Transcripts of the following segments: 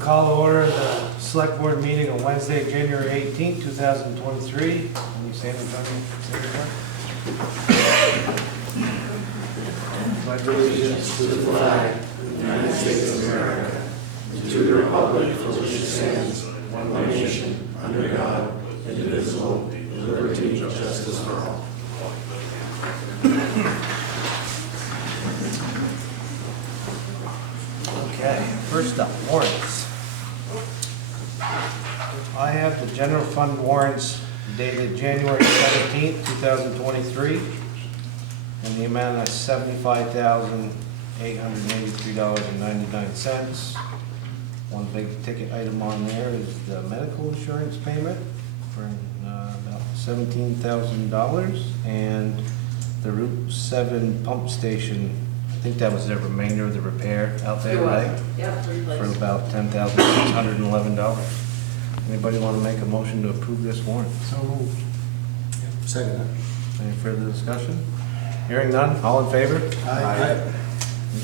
call to order the select board meeting on Wednesday, January 18th, 2023. Can you stand in front of me? Pledge allegiance to the flag of the United States of America, and to the republic for which it stands, one nation, under God, indivisible, with liberty and justice for all. Okay, first up, warrants. I have the general fund warrants dated January 17th, 2023, in the amount of $75,883.99. One big ticket item on there is the medical insurance payment for about $17,000, and the Route 7 pump station, I think that was the remainder of the repair out there, right? Yep, For replaced. about $10,611. Anybody want to make a motion to approve this warrant? So moved. Second. Any further discussion? Hearing none, all in favor? Aye.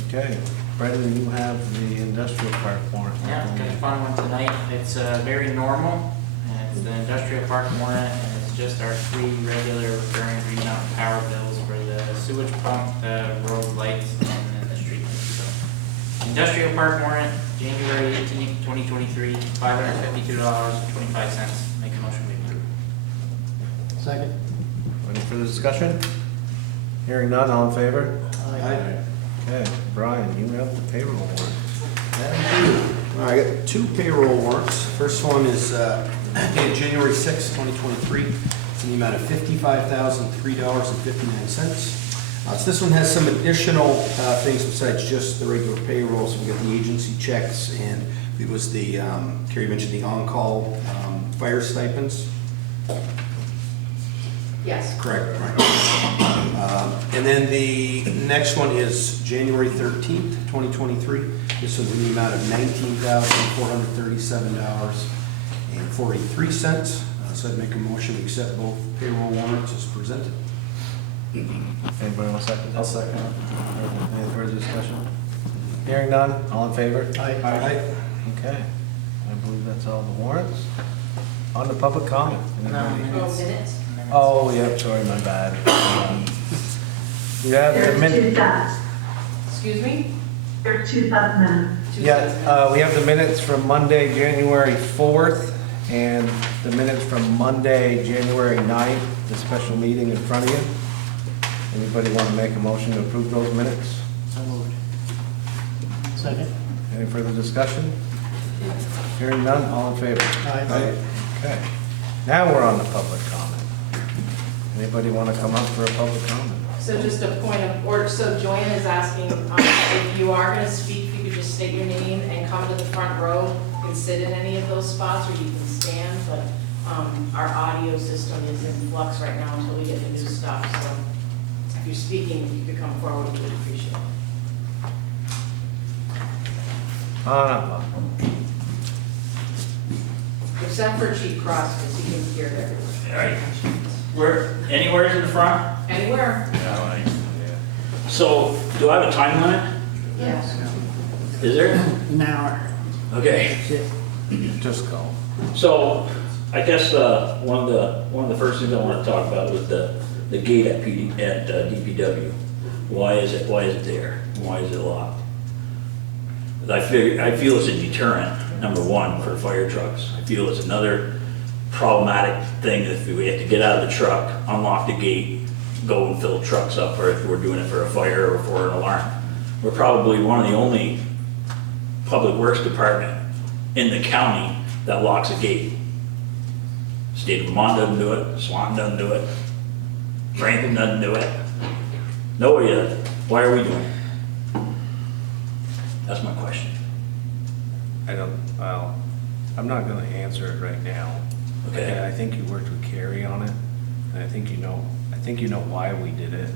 Okay, Brendan, you have the industrial park warrant. Yeah, got a fun one tonight. It's very normal, and it's the industrial park warrant, and it's just our 3 regular recurring Green Mountain power bills for the sewage pump, the road lights, and then the street lights. So, industrial park warrant, January 18th, 2023, $552.25. Make a motion to approve. Second. Any further discussion? Hearing none, all in favor? Aye. Okay, Brian, you have the payroll warrant. I got 2 payroll warrants. First one is dated January 6, 2023. It's in the amount of $55,003.59. So this one has some additional things besides just the regular payroll. So we got the agency checks, and it was the, Carrie mentioned the on-call fire stipends. Yes. Correct, right. And then the next one is January 13th, 2023. This was in the amount of $19,437.43. So I'd make a motion to accept both payroll warrants as presented. Anybody want to second that? I'll second it. Any further discussion? Hearing none, all in favor? Aye. Okay, I believe that's all the warrants. On the public comment. Anybody? Oh, minutes? Oh, yep, sorry, my bad. You have the There's minutes. 2 sets. Excuse me? There's 2 sets minutes. Yeah, we have the minutes from Monday, January 4th, and the minutes from Monday, January 9th, the special meeting in front of you. Anybody want to make a motion to approve those minutes? So moved. Second. Any further discussion? Hearing none, all in favor? Aye. Okay, now we're on the public comment. Anybody want to come up for a public comment? So just a point of order, so Joanne is asking, if you are gonna speak, if you could just state your name and come to the front row. You can sit in any of those spots, or you can stand, but, our audio system is in flux right now until we get the new stuff, so if you're speaking, if you could come forward, we would appreciate it. Except for Chief Cross, because he can hear it everywhere. All right. Anywhere in the front? Anywhere? So, do I have a time limit? Yes. Is there? An hour. Okay. Just go. So, I guess one of the first things I want to talk about was the gate at DPW. Why is it there? Why is it locked? I feel it's a deterrent, number one, for fire trucks. I feel it's another problematic thing if we have to get out of the truck, unlock the gate, go and fill trucks up, or if we're doing it for a fire or for an alarm. We're probably one of the only public works department in the county that locks a gate. State of Vermont doesn't do it, Swanton doesn't do it, Franklin doesn't do it. Nobody does it. Why are we doing it? That's my question. Well, I'm not gonna answer it right now. Okay. I think you worked with Carrie on it, and I think you know why we did it.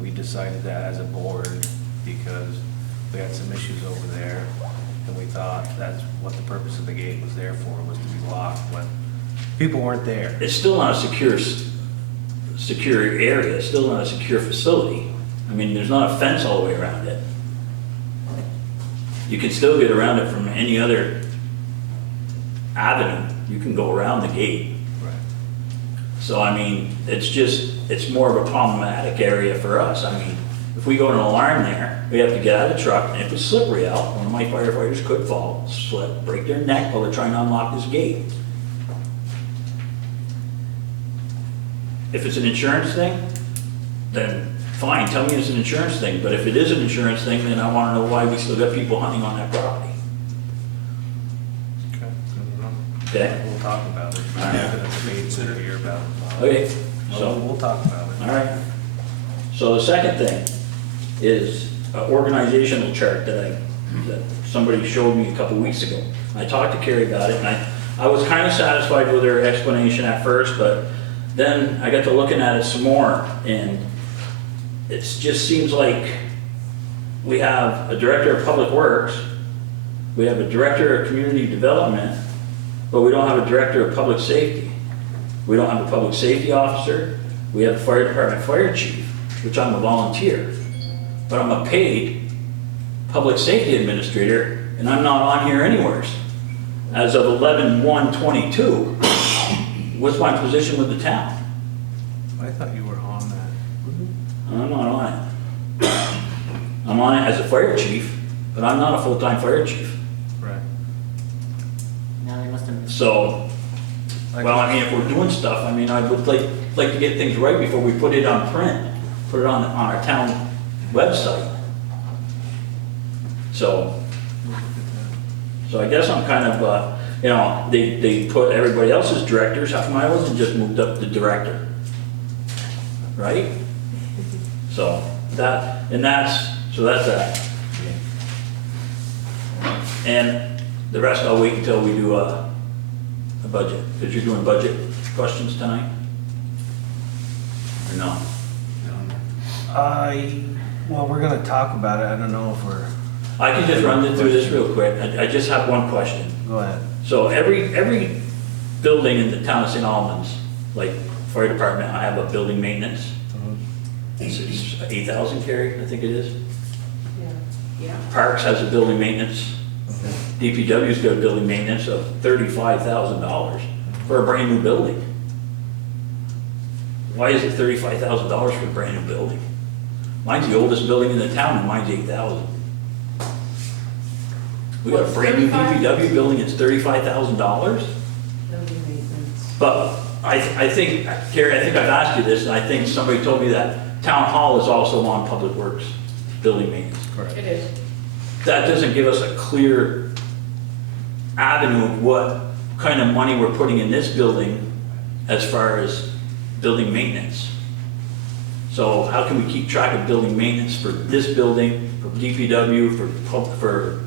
We decided that as a board because we had some issues over there, and we thought that's what the purpose of the gate was there for, was to be locked when people weren't there. It's still not a secure area, it's still not a secure facility. I mean, there's not a fence all the way around it. You can still get around it from any other avenue, you can go around the gate. Right. So, I mean, it's more of a problematic area for us. I mean, if we go to an alarm there, we have to get out of the truck, and if it's slippery out, one of my firefighters could fall, slip, break their neck while they're trying to unlock this gate. If it's an insurance thing, then fine, tell me it's an insurance thing, but if it is an insurance thing, then I wanna know why we still got people hunting on that property, Okay, good enough. okay? We'll talk about it. I'm Yeah. gonna debate that are here about it. Okay, So so, we'll talk about it. all right. So the second thing is an organizational chart that somebody showed me a couple weeks ago. I talked to Carrie about it, and I was kind of satisfied with her explanation at first, but then I got to looking at it some more, and it just seems like we have a director of public works, we have a director of community development, but we don't have a director of public safety. We don't have a public safety officer, we have a fire department fire chief, which I'm a volunteer, but I'm a paid public safety administrator, and I'm not on here anywhere. As of 11/1/22, what's my position with the town? I thought you were on that. I'm not on it. I'm on it as a fire chief, but I'm not a full-time fire chief. Right. Now they must have. So, well, I mean, if we're doing stuff, I mean, I would like to get things right before we put it on print, put it on our town website. So I guess I'm kind of, you know, they put everybody else's directors, how come I wasn't just moved up to director? Right? So that's that. And the rest I'll wait until we do a budget, because you're doing budget questions tonight? Or no? Well, we're gonna talk about it. I don't know if we're, I can just run through this real quick. I just have one question. go ahead. So every building in the town of St. Albans, like fire department, I have a building maintenance. It's 8,000, Carrie, I think it is. Yeah. Parks has a building maintenance. DPW's got a building maintenance of $35,000 for a brand new building. Why is it $35,000 for a brand new building? Mine's the oldest building in the town, and mine's 8,000. We got a What's brand new 35? DPW building, it's $35,000? But I think, Carrie, I think I've asked you this, and I think somebody told me that town hall is also on public works building maintenance. Correct. It is. That doesn't give us a clear avenue of what kind of money we're putting in this building as far as building maintenance. So how can we keep track of building maintenance for this building, for DPW, for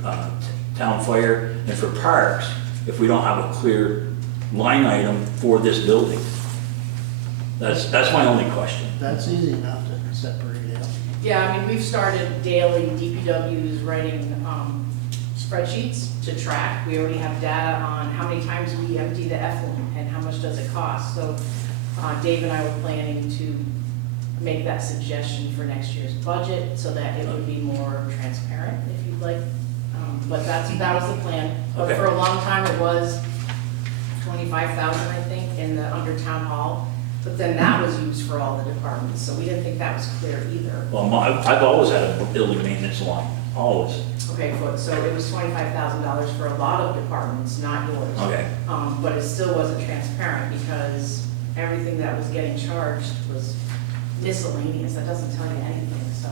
town fire, and for parks, if we don't have a clear line item for this building? That's my only question. That's easy enough to separate out. Yeah, I mean, we've started daily, DPW is writing spreadsheets to track. We already have data on how many times we empty the effluent and how much does it cost. So Dave and I were planning to make that suggestion for next year's budget so that it would be more transparent, if you'd like. But that was the plan. But Okay. for a long time, it was 25,000, I think, in the under town hall. But then that was used for all the departments, so we didn't think that was clear either. Well, I've always had a building maintenance line, always. Okay, so it was $25,000 for a lot of departments, not yours. Okay. But it still wasn't transparent because everything that was getting charged was miscellaneous, that doesn't tell you anything. So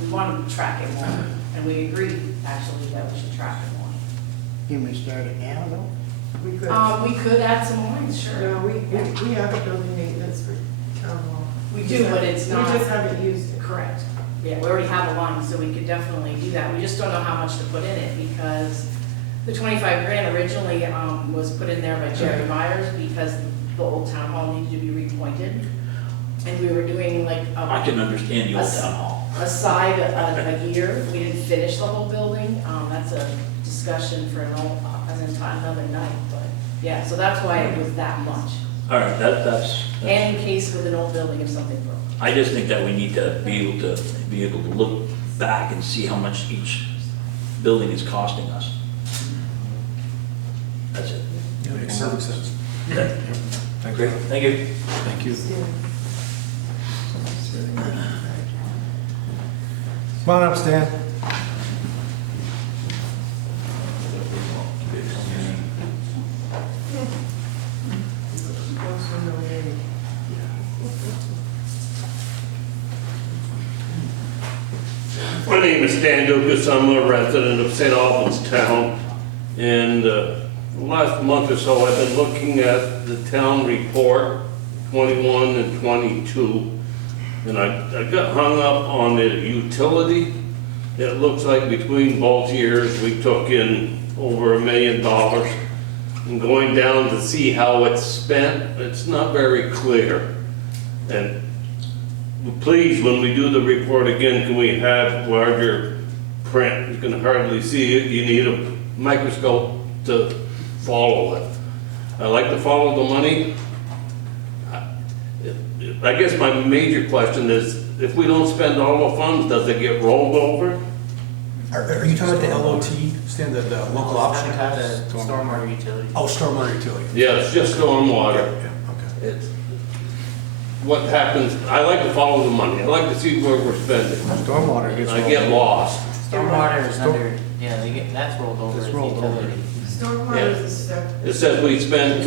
we wanted to track it more, and we agreed, actually, that we should track it more. Can we start it now, though? We could, We could add some lines, sure. no, we have a building maintenance for town hall. We do, but it's not. We just haven't used it. Correct. Yeah, we already have a line, so we could definitely do that. We just don't know how much to put in it because the 25 grand originally was put in there by Jerry Myers because the old town hall needed to be repointed. And we were doing like I can understand the old town hall. a side a year. We didn't finish the whole building. That's a discussion for another night, but yeah, so that's why it was that much. All right, that's. And in case with an old building if something broke. I just think that we need to be able to look back and see how much each building is costing us. That's it. Makes perfect sense. Great, thank you. Thank you. Come on up, Stan. Also no name. My name is Stan Dukas. I'm a resident of St. Albans Town. And the last month or so, I've been looking at the town report, 21 and 22. And I got hung up on the utility. It looks like between both years, we took in over $1 million. And going down to see how it's spent, it's not very clear. And please, when we do the report again, can we have larger print? You can hardly see it. You need a microscope to follow it. I like to follow the money. I guess my major question is, if we don't spend all the funds, does it get rolled over? Are you talking about the LOT, Stan, the local option tax? The stormwater utility. Oh, stormwater utility. Yeah, it's just stormwater. Yeah, okay. It's, what happens, I like to follow the money. I like to see where we're spending. Stormwater gets I get lost. Stormwater is under, yeah, that's rolled over. It's as rolled over. utility. Stormwater is a separate. It says we spent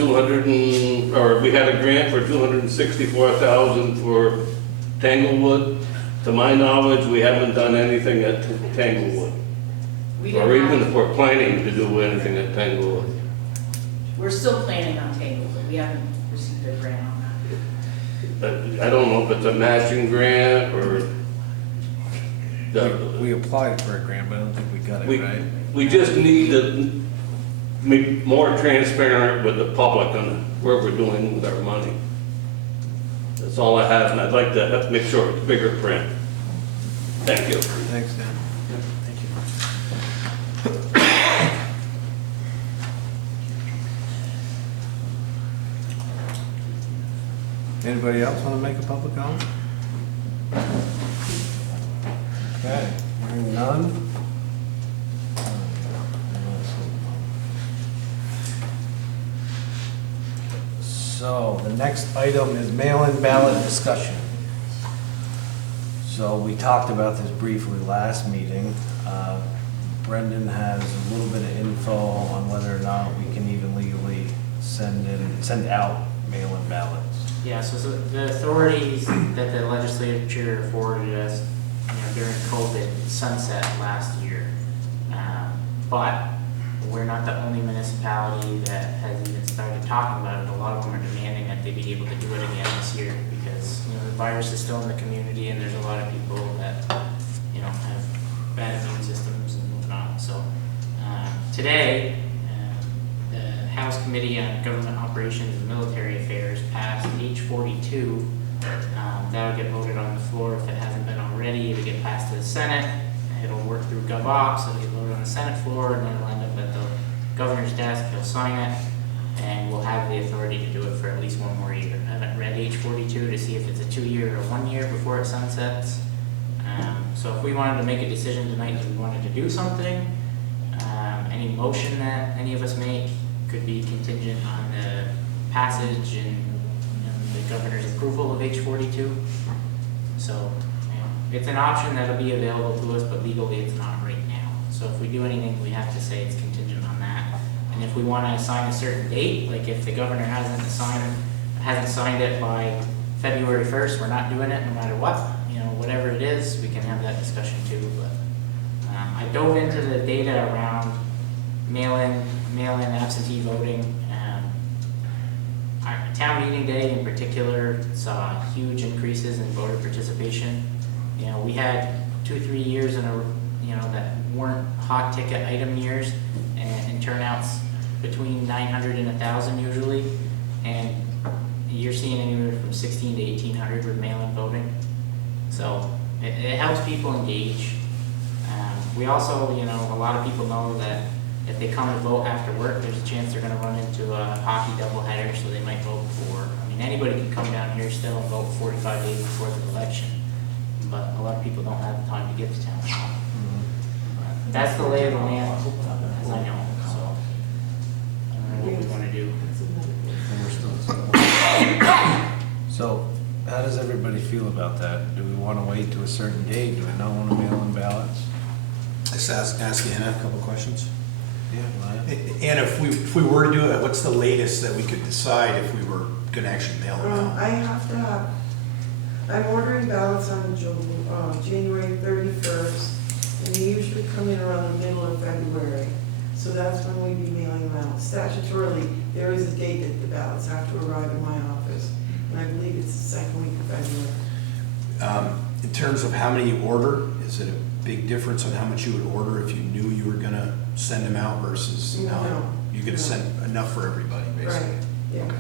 we had a grant for 264,000 for Tanglewood. To my knowledge, we haven't done anything at Tanglewood. We Or didn't even have, if we're planning to do anything at Tanglewood. we're still planning on Tanglewood, we haven't received a grant on that. I don't know if it's a matching grant or. We applied for a grant, but I don't think we got We, it, right? we just need to be more transparent with the public on where we're doing with our money. That's all I have, and I'd like to make sure it's bigger print. Thank you. Thanks, Dan. Anybody else want to make a public comment? Okay, hearing none. So the next item is mail-in ballot discussion. So we talked about this briefly last meeting. Brendan has a little bit of info on whether or not we can even legally send out mail-in ballots. Yeah, so the authorities that the legislature afforded us, during COVID sunset last year. But we're not the only municipality that has even started talking about it. A lot of them are demanding that they be able to do it again this year because, the virus is still in the community and there's a lot of people that, have bad immune systems and whatnot. So, today, the House Committee on Government Operations and Military Affairs passed H-42. That'll get voted on the floor if it hasn't been already. It'll get passed to the Senate. It'll work through GovOps. It'll get voted on the Senate floor, and then it'll end up at the governor's desk. He'll sign it, and we'll have the authority to do it for at least one more year. I haven't read H-42 to see if it's a 2-year or 1 year before it sunsets. So if we wanted to make a decision tonight that we wanted to do something, any motion that any of us make could be contingent on the passage and the governor's approval of H-42. So it's an option that'll be available to us, but legally it's not right now. So if we do anything, we have to say it's contingent on that. And if we want to assign a certain date, like if the governor hasn't signed it by February 1st, we're not doing it no matter what. Whatever it is, we can have that discussion too. But I dove into the data around mail-in absentee voting. Our town meeting day in particular saw huge increases in voter participation. We had 2-3 years in a that weren't hot ticket item years, and turnouts between 900 and 1,000 usually, and you're seeing anywhere from 16 to 1,800 with mail-in voting. So it helps people engage. We also, a lot of people know that if they come and vote after work, there's a chance they're going to run into a hockey doubleheader, so they might vote before. Anybody can come down here still and vote 45 days before the election, but a lot of people don't have the time to get to town hall. That's the lay of the land, as I know. So I don't know what we want to do. does everybody feel about that? Do we wanna wait to a certain date? Do we not wanna mail in ballots? Let's ask Anna a couple questions. Yeah, Maya? Anna, if we were to do it, what's the latest that we could decide if we were gonna actually mail them out? I have to have, I'm ordering ballots on January 31st, and they usually come in around the middle of February. So that's when we'd be mailing them out. Statutorily, there is a date that the ballots have to arrive in my office, and I believe it's the second week of February. In terms of how many you order, is it a big difference on how much you would order if you knew you were gonna send them out versus not? No. You could No. send enough for everybody, basically? Right, yeah. Okay.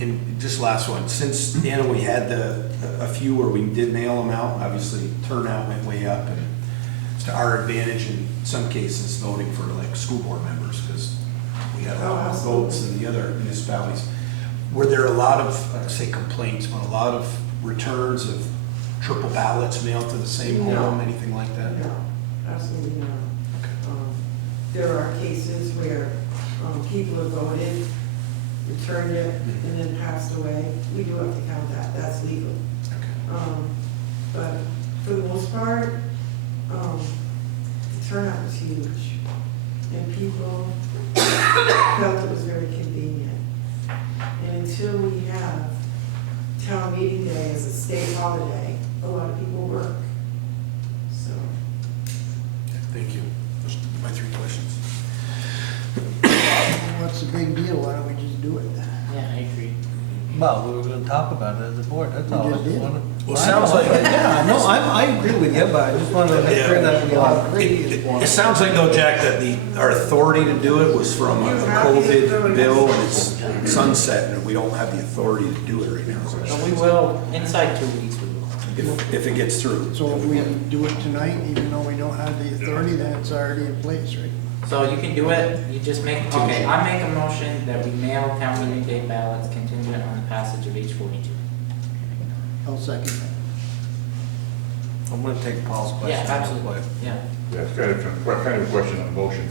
And just last one, since, Anna, we had a few where we did mail them out, obviously turnout went way up, and it's to our advantage in some cases voting for like school board members, because we had a lot of votes in the other municipalities. Were there a lot of, say complaints, but a lot of returns of triple ballots mailed to the same No. home, anything like that? No, absolutely not. There are cases where people have voted, returned it, and then passed away. We do have to count that, that's legal. Okay. But for the most part, the turnout was huge. And people felt it was very convenient. And until we have town meeting day as a state holiday, a lot of people work. So, Thank you. Those are my 3 questions. What's the big deal? Why don't we just do it? Yeah, I agree. Well, we were gonna talk about it as a board, that's We all. just did. Well, it sounds like, Yeah, no, I agree with you, but I just wanted to make sure that we all agree. it sounds like though, Jack, that our authority to do it was from a COVID bill and it's sunset and we don't have the authority to do it right now. So we will, inside 2 weeks, we will. If it gets through. So if we do it tonight, even though we don't have the authority, then it's already in place, right? So you can do it, you just make, okay, I make a motion that we mail town meeting day ballots contingent on the passage of H-42. I'll second that. I'm gonna take Paul's Yeah, question. real absolutely, quick. yeah. Yeah, it's kind of a question on the motion.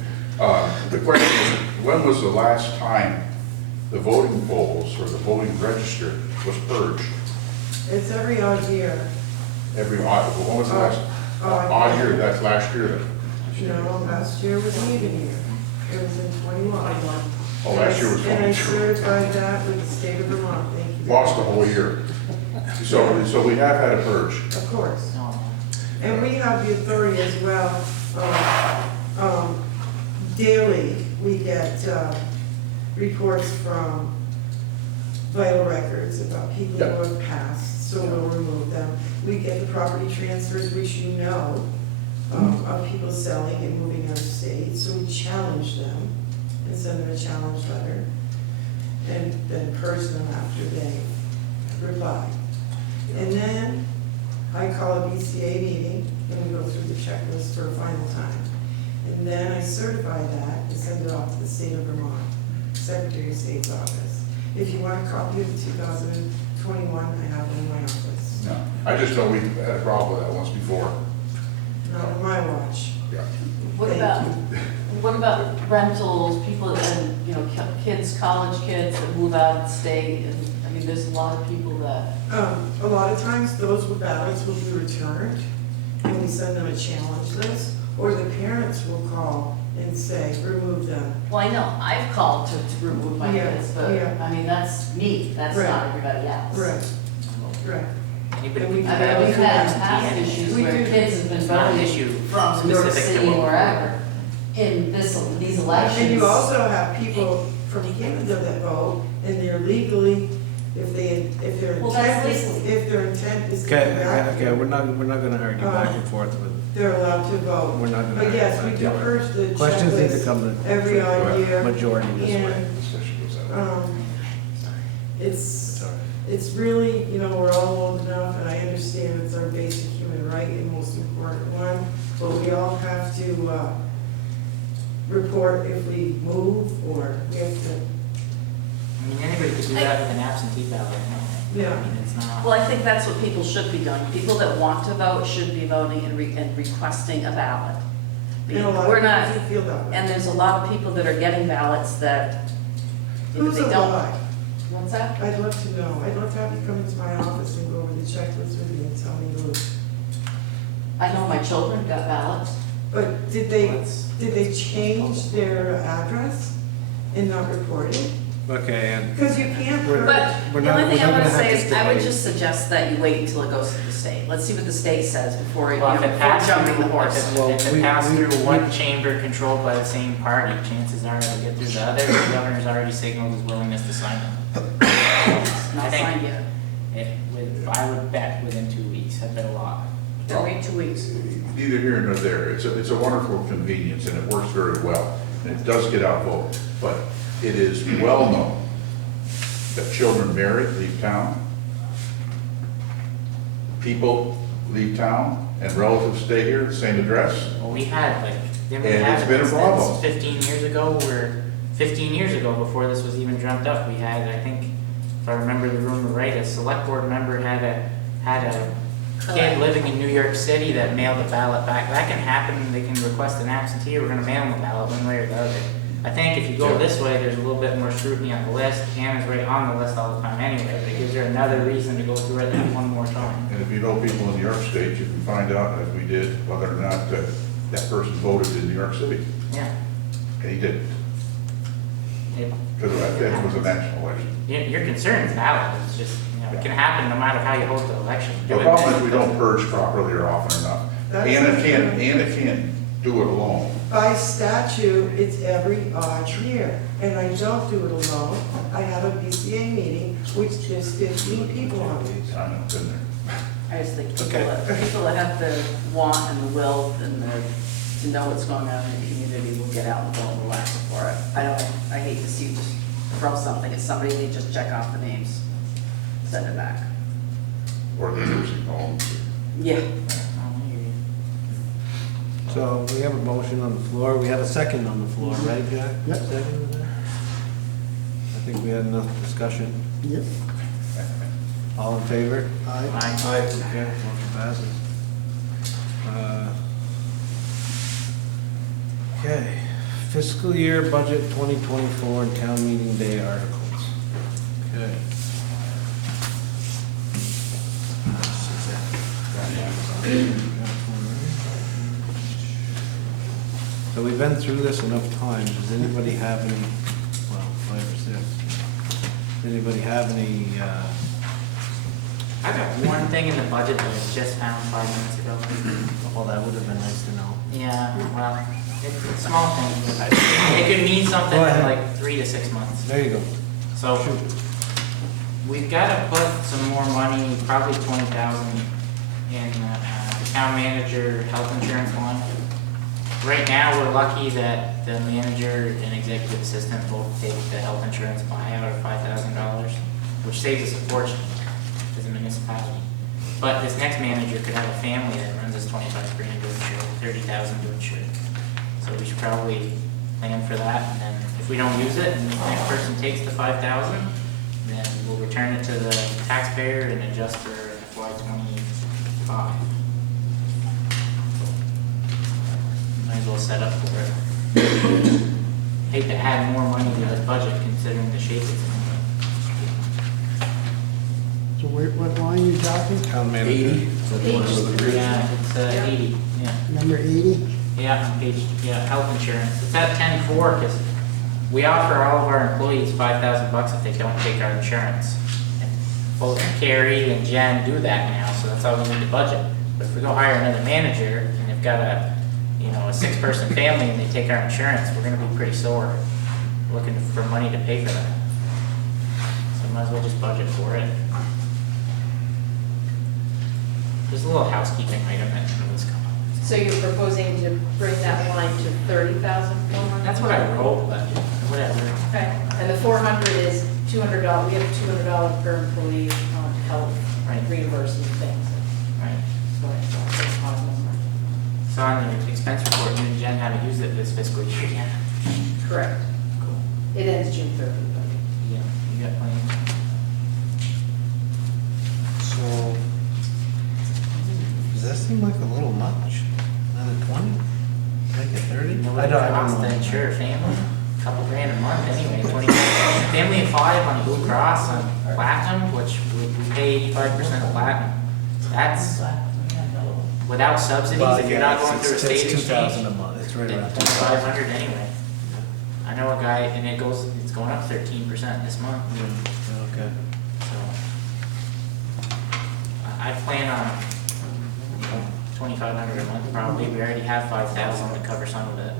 The question is, when was the last time the voting polls or the voting register was purged? it's every odd year. Every odd, when was the last odd year? That's last year then? No, last year was an even year. It was in 21. Oh, last year was And I 22. certified that with the state of Vermont, thank you. Lost the whole year. So we have had a purge. Of course. No, And we have the authority as well. Daily, we get reports from vital records about people who Yeah. have passed, so we'll remove them. We get the property transfers, which you know, of people selling and moving out of state, so we challenge them and send them a challenge letter, and then purge them after they reply. And then I call a BCA meeting, and we go through the checklist for a final time. And then I certify that and send it off to the state of Vermont, Secretary of State's office. If you want a copy of the 2021, I have it in my office. No, I just know we had a problem with that once before. Not on my watch. Yeah. What Thank about, you. what about rentals, people, and, you know, kids, college kids that move out of state, and, I mean, there's a lot of people that, A lot of times, those with ballots will be returned, and we send them a challenge list, or the parents will call and say, remove them. well, I know, I've called to remove my Yeah, kids, but, yeah. I mean, that's me, that's Right. not everybody else. Right. anybody And we can I do mean, that. we've had past issues We where do. kids have been It's not an voting issue from New York specific to City, what we're wherever, in these elections. And you also have people from Canada that vote, and they're legally, if their Well, that's intent is, legal. if their intent is to come Okay, back, okay, we're not gonna argue back and forth with, they're allowed to vote. we're not gonna. But yes, we argue do back and forth. purge the Questions need to checklist come to. every odd year. Majority this way. And, It's it's, all right. it's really, you know, we're all old enough, and I understand it's our basic human right and most important one, but we all have to, report if we move, or we have to, I mean, anybody could do that with an absentee ballot, anyway. Yeah. I mean, it's not. Well, I think that's what people should be doing. People that want to vote should be voting and requesting a ballot. and a lot We're of not, people do feel that way. and there's a lot of people that are getting ballots that, if Who's they a don't. lie? What's that? I'd love to know. I'd love to have you come into my office and go over the checklist with me and tell me who. I know my children got ballots. But did they change their address and not report it? Okay, and Because you can't. But We're the not- only thing we're I not want to gonna have say is, this I would debate. just suggest that you wait until it goes to the state. Let's see what the state says before, Well, if it before passed jumping through, the horse. if it passed through one chamber controlled by the same party, chances are it'll get through the other. The governor's already signaled his willingness to sign them. It's I not think- signed yet. I would bet within 2 weeks, I bet a lot. They'll wait 2 weeks. Neither here nor there. It's a wonderful convenience and it works very well. And it does get out vote, but it is well known that children marry, leave town, people leave town, and relatives stay here, the same address. Well, we had like, didn't we And have it's been a incidents problem. 15 years ago where, 15 years ago, before this was even dreamt up, we had, I think, if I remember the rumor right, a select board member had a kid living in New York City that mailed a ballot back. That can happen, they can request an absentee, we're gonna mail them a ballot one way or the other. I think if you go this way, there's a little bit more scrutiny on the list. Anna's right on the list all the time anyway, but it gives her another reason to go through it that one more time. And if you know people in New York State, you can find out, as we did, whether or not that person voted in New York City. Yeah. And he didn't, It- because that was a national election. Your concern is valid, it's just, it can happen no matter how you hold the election. The problem is we don't purge properly or often enough. That's Anna can't do it alone. By statute, it's every odd year, and I don't do it alone. I have a BCA meeting, which there's 15 people on it. I know, been there. I just think Okay. people that have the want and the will and to know what's going on in the community will get out and vote and will ask for it. I hate to see you just throw something at somebody, they just check off the names, send it back. Or the nursing home. Yeah. so we have a motion on the floor, we have a second on the floor, right, Jack? Yep. Second with that? I think we had enough discussion. Yep. All in favor? Aye. Aye. Okay, motion passes. Okay, fiscal year budget 2024 and town meeting day articles. Okay. So we've been through this enough times. Does anybody have any, well, 5 or 6. Does anybody have any, I got one thing in the budget that I just found 5 minutes ago. well, that would have been nice to know. Yeah, well, it's a small thing, but it could mean something Go in ahead. like 3 to 6 months. There you go. So, we've gotta put some more money, probably 20,000 in the town manager health insurance one. Right now, we're lucky that the manager and executive assistant both take the health insurance buyout of $5,000, which saves us a fortune as a municipality. But this next manager could have a family that runs us 25 grand to insure, 30,000 to insure. So we should probably plan for that, and then if we don't use it, and the next person takes the 5,000, then we'll return it to the taxpayer and adjust for FY '25. Might as well set up for it. Hate to add more money to this budget considering the shape it's in. So what line you talking? Town manager. 80. Yeah, it's 80, yeah. Number 80? Yeah, on page, yeah, health insurance. It's at 10.4 because we offer all of our employees $5,000 if they don't take our insurance. And both Carrie and Jen do that now, so that's how we need to budget. But if we go hire another manager and they've got a 6-person family and they take our insurance, we're gonna be pretty sore, looking for money to pay for that. So might as well just budget for it. There's a little housekeeping item that was coming up. So you're proposing to bring that line to 30,400? That's what I wrote, but whatever. Okay, and the 400 is $200, we have $200 per employee health Right. reimbursement things. Right. That's what I thought, that's a odd number. So on the expense report, you and Jen haven't used it this fiscal year yet. Correct. Cool. It ends June 30th. Yeah, you got plenty. So, does that seem like a little much? Another 20? Make it 30? Nobody costs to insure a family. couple grand a month anyway, 20, family of 5 on Blue Cross on Platinum, which we pay 85% of Platinum. That's without subsidies, if you're not going through a state It's exchange. 2,000 a month, it's right around 2,500 anyway. I know a guy, and it's going up 13% this month, Okay. so. I plan on, 2,500 a month probably, we already have 5,000 to cover some of it.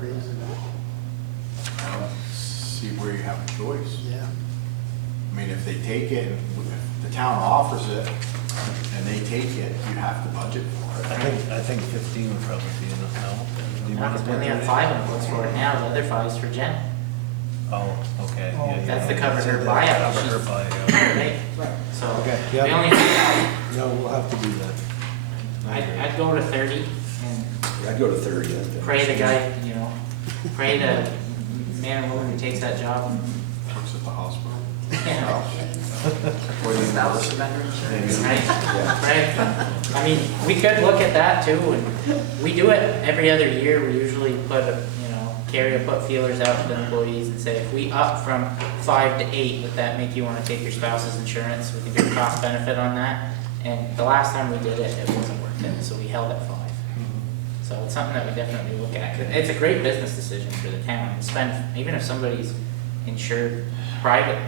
I don't see where you have a choice. Yeah. I mean, if they take it, and if the town offers it, and they take it, you have to budget for it. I think 15 would probably be enough now. Do you No, want because to we only have 5 on the books for it now, the other 5 is for Jen. Oh, okay. Yeah, yeah. That's to cover her That's buyout. to cover her buyout. Right? So, Okay, we yeah. only have, No, we'll have to do that. I'd go to 30 and I'd go to 30. I think. pray the guy, pray the man or woman who takes that job. Works at the hospital. Spouse or vendor insurance. Right, right. I mean, we could look at that too, and we do it every other year. We usually Carrie will put feelers out to the employees and say, if we up from 5 to 8, would that make you want to take your spouse's insurance? We can do a cost benefit on that. And the last time we did it, it wasn't worth it, so we held at 5. So it's something that we definitely look at. It's a great business decision for the town. Even if somebody's insured private,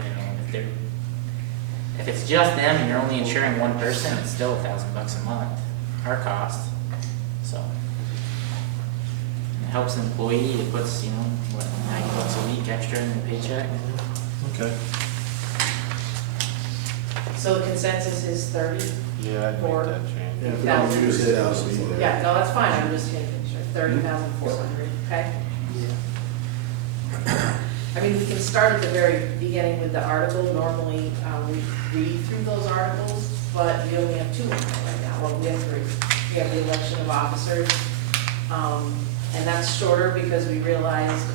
if it's just them and you're only insuring one person, it's still $1,000 a month, our cost. So it helps the employee. It puts, $90 a week extra in the paycheck. Okay. So the consensus is 30? Yeah, I'd For- make that change. Yeah, if we don't use it, I'll leave it. Yeah, no, that's fine, I'm just making sure, 30,400, okay? Yeah. I mean, we can start at the very beginning with the article. Normally, we read through those articles, but we only have 2 of them right now. Well, we have 3. We have the election of officers, and that's shorter because we realized,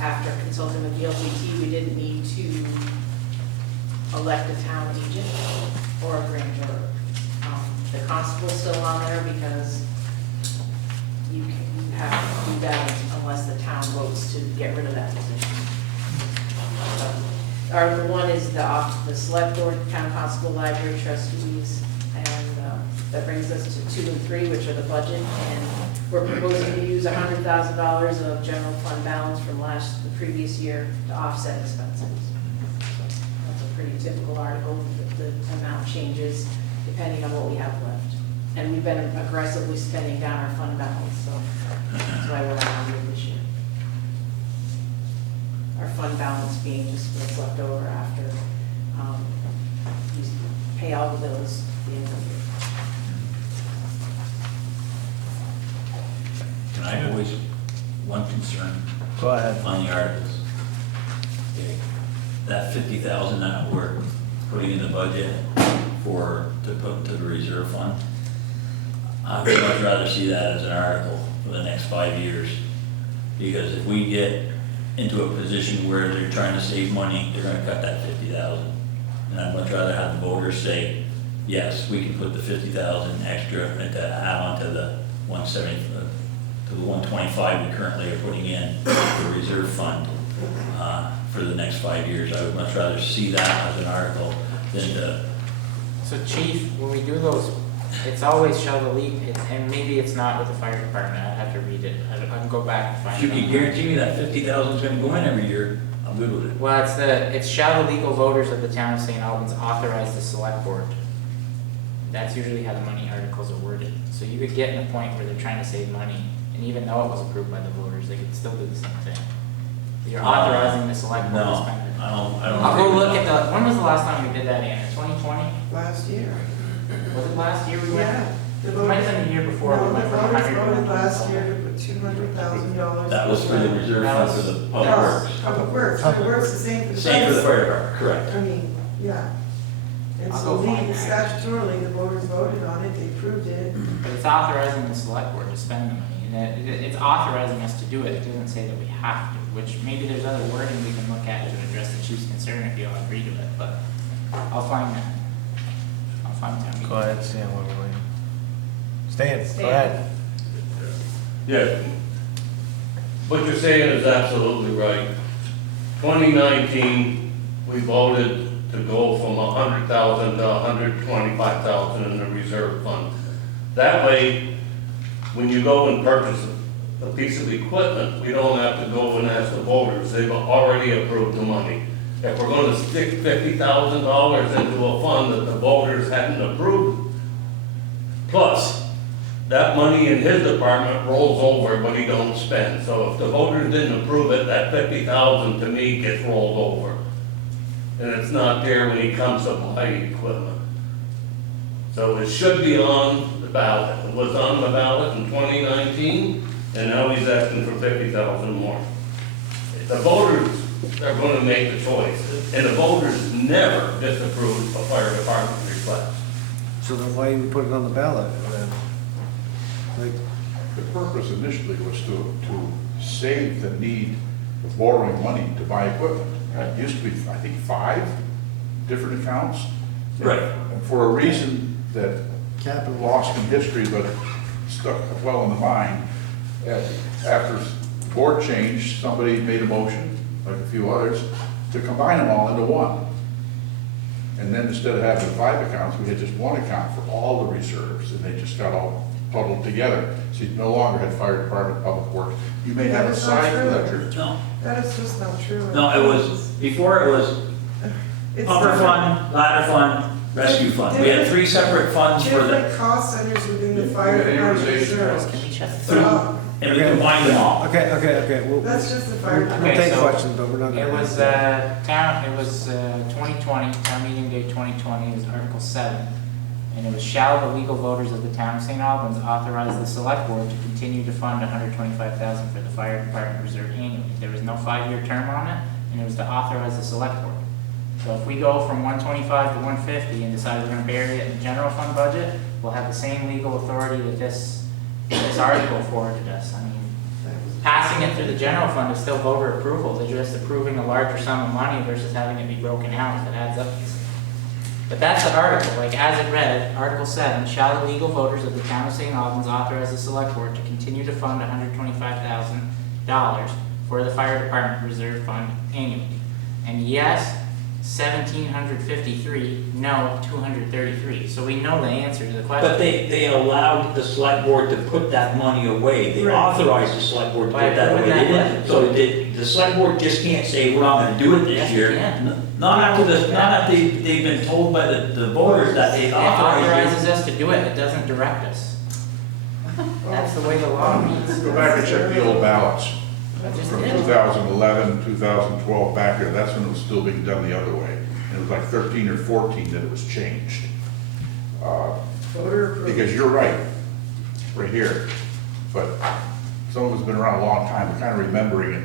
after consulting with the LPT, we didn't need to elect a town agent or a grand juror. The constable's still on there because you have to do that unless the town votes to get rid of that position. Article 1 is the select board, town constable, library trustees, and that brings us to 2 and 3, which are the budget. And we're proposing to use $100,000 of general fund balance from the previous year to offset expenses. That's a pretty typical article. The amount changes depending on what we have left. And we've been aggressively spending down our fund balance, so that's why we're at 100 this year. Our fund balance being just what's left over after we pay all the bills at the end of the year. And I always, one concern Go ahead. on the articles. That 50,000 that we're putting in the budget to put to the reserve fund, I would much rather see that as an article for the next 5 years. Because if we get into a position where they're trying to save money, they're gonna cut that 50,000. And I'd much rather have the voters say, yes, we can put the 50,000 extra and to add on to the 170, to the 125 we currently are putting in the reserve fund for the next 5 years. I would much rather see that as an article than to. So chief, when we do those, it's always shall the legal, and maybe it's not with the fire department, I'd have to read it, I can go back and find If it. you can guarantee me that 50,000 is gonna go in every year, I'm good with it. Well, it's shall the legal voters of the town of St. Albans authorize the select board. That's usually how the money articles are worded. So you could get in a point where they're trying to save money, and even though it was approved by the voters, they could still do the same thing. You're authorizing the select board to No, spend it. I don't. I'll go agree with look that. at when was the last time we did that, Anna? 2020? Last year. Was it last year we went? Yeah. It might have been the year before we No, went the from voters 100 voted to last year to put $200,000. That was for the reserve fund for the public works. Public works, public works, the same for the. Same for the fire department, correct. I mean, yeah. And I'll so go find that. statutorily, the voters voted on it, they approved it. But it's authorizing the select board to spend the money, and it's authorizing us to do it, it doesn't say that we have to, which maybe there's other wording we can look at to address the chief's concern if you all agree to it, but I'll find that. I'll find time. Go ahead, Stan, what were we? Stan, go Stan. ahead. Yeah. what you're saying is absolutely right. 2019, we voted to go from 100,000 to 125,000 in the reserve fund. That way, when you go and purchase a piece of equipment, we don't have to go and ask the voters. They've already approved the money. If we're gonna stick $50,000 into a fund that the voters hadn't approved, plus, that money in his department rolls over, but he don't spend. So if the voters didn't approve it, that 50,000 to me gets rolled over. And it's not there when he comes to buy equipment. So it should be on the ballot. It was on the ballot in 2019, and now he's asking for 50,000 more. The voters are gonna make the choice, and the voters never disapproved a fire department request. So then why even put it on the ballot? Like, The purpose initially was to save the need of borrowing money to buy equipment. It used to be, I think, 5 different accounts. Right. And for a reason that Capital. lost in history but stuck well in the mind, after the board changed, somebody made a motion, like a few others, to combine them all into one. And then instead of having 5 accounts, we had just one account for all the reserves, and they just got all huddled together. So you no longer had fire department, public works. You may have a That is not side for that, true. Drew. No, That is just not true. no, it was, before it was It's pumper different. fund, ladder fund, rescue fund. We had 3 separate funds for the, Different cost centers within the fire department Amortization reserves. Can we check? So, and we combined them all. okay, we'll that's just the fire we'll department. take so questions, but we're not It gonna. was, 2020, town meeting day 2020, it was Article 7. And it was, shall the legal voters of the town of St. Albans authorize the select board to continue to fund $125,000 for the fire department reserve annually? There was no 5-year term on it, and it was to authorize the select board. So if we go from 125 to 150 and decide we're gonna bury it in the general fund budget, we'll have the same legal authority that this article forwarded us. I mean, passing it through the general fund is still voter approval. They're just approving a larger sum of money versus having it be broken out if it adds up. But that's the article, like as it read, Article 7, shall the legal voters of the town of St. Albans authorize the select board to continue to fund $125,000 for the fire department reserve fund annually? And yes, 1,753, no, 233. So we know the answer to the question. But they allowed the select board to put that money away. They Right. authorized the select board to By put that away. approving They that didn't, so the select board just can't say, we're not gonna do it this Yes, year. they can. Not after they've been told by the voters that they It authorized authorizes us to do it, it doesn't direct us. That's the way the law reads. Go back and check the old ballots I just from did. 2011, 2012, back there. That's when it was still being done the other way. And it was like 13 or 14 that it was changed. Voter approval. Because you're right here. But someone who's been around a long time, we're kind of remembering it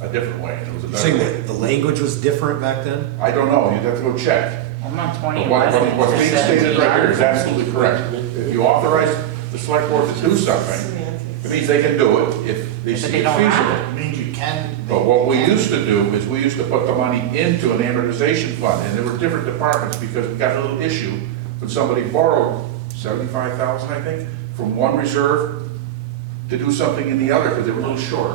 a different way. And it was a You better saying way. that the language was different back then? I don't know, you'd have to go check. I'm on But 2011. what's being stated right here is 17. absolutely correct. If you authorize the select board to do something, it means they can do it if they But see they it don't have feasible. it. It means you can. But what we used to do is we used to put the money into an amortization fund, and there were different departments, because we got a little issue when somebody borrowed 75,000, I think, from one reserve to do something in the other, because they were a little short.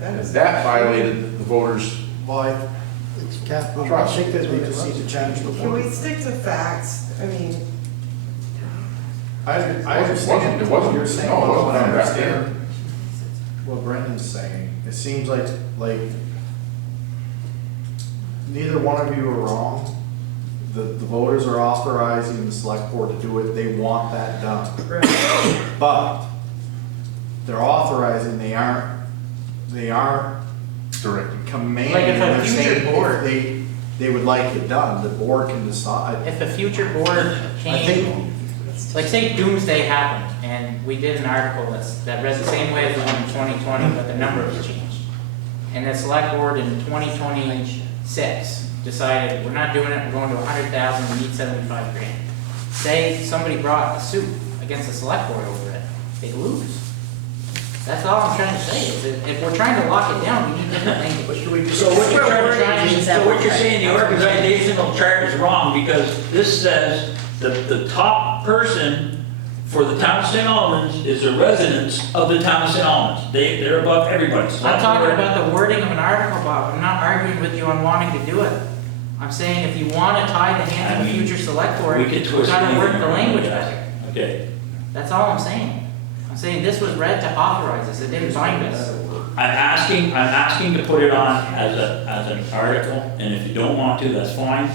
That And is. that violated the voters' Well, it's capital. I trust. think that they just need to change the Can we word. stick to facts? I mean, I understand It what wasn't- you're saying, no, it but wasn't what I on that understand what Brendan's saying. It seems like neither one of you are wrong. The voters are authorizing the select board to do it, they want that done. right. But they're authorizing, they aren't directed. commanding. Like if a They're future saying board- if they would like it done, the board can decide. If a future board I think, came, like say doomsday happened, and we did an article that read the same way as the one in 2020, but the number was changed. And the select board in 2026 decided, we're not doing it, we're going to 100,000, we need 75 grand. Say somebody brought a suit against the select board over it, they lose. That's all I'm trying to say, is that if we're trying to lock it down, we need different language. So what you're saying, the organizational chart is wrong, because this says the top person for the town of St. Albans is the residents of the town of St. Albans. They're above everybody. So I'm that's talking where- about the wording of an article, Bob. I'm not arguing with you on wanting to do it. I'm saying if you want to tie the hands of the future select board, We could we've twist got to anything work the around, language yes. better. Okay. That's all I'm saying. I'm saying this was read to authorize us. It didn't bind us. I'm asking to put it on as an article, and if you don't want to, that's fine.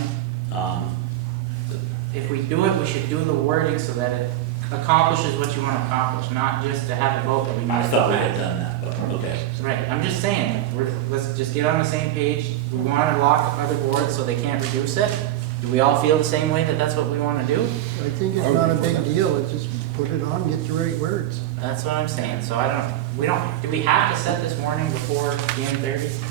If we do it, we should do the wording so that it accomplishes what you want to accomplish, not just to have a vote that we I might. thought we had done that, but, okay. Right, I'm just saying, let's just get on the same page. We want to lock other boards so they can't reduce it. Do we all feel the same way that that's what we want to do? I think it's not a big deal, it's just put it on, get the right words. That's what I'm saying, so do we have to set this warning before June 30th?